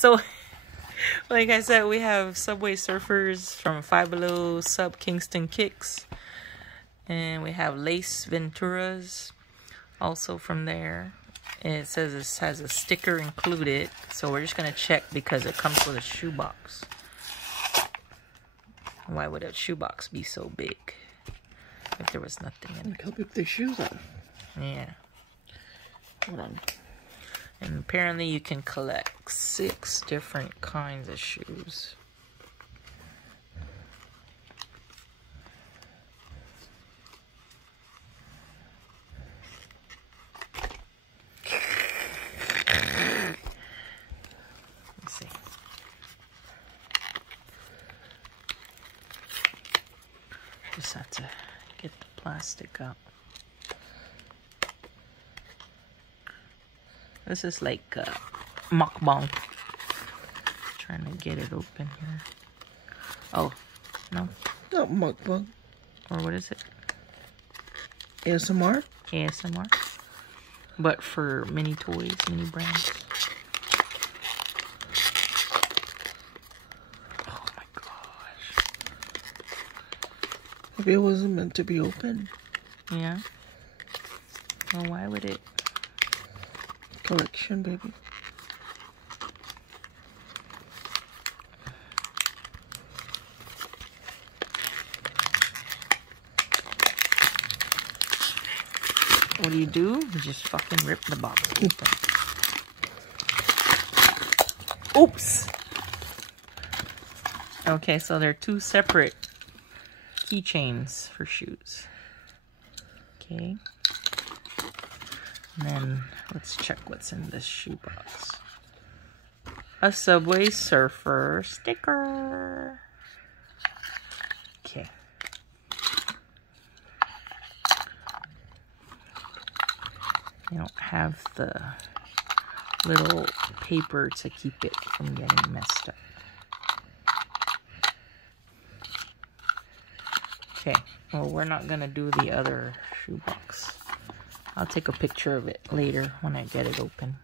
So, like I said, we have Subway Surfers from Five Below, Sub Kingston Kicks. And we have Lace Venturas, also from there. And it says this has a sticker included. So we're just going to check because it comes with a shoebox. Why would a shoebox be so big if there was nothing in it? Look how big their shoes are. Yeah. Hold on. And apparently you can collect 6 different kinds of shoes. Let's see. Just have to get the plastic out. This is like mukbang. Trying to get it open here. Oh, no. Not mukbang. Or what is it? ASMR? ASMR. But for mini toys, mini brands. Oh my gosh. Maybe it wasn't meant to be open. Yeah. Well, why would it? Collection, baby. What do? You just fucking rip the box open. Oops. Okay, so they're 2 separate keychains for shoes. Okay. And then let's check what's in this shoebox. A Subway Surfer sticker. Okay. You don't have the little paper to keep it from getting messed up. Okay, well, we're not gonna do the other shoebox. I'll take a picture of it later when I get it open.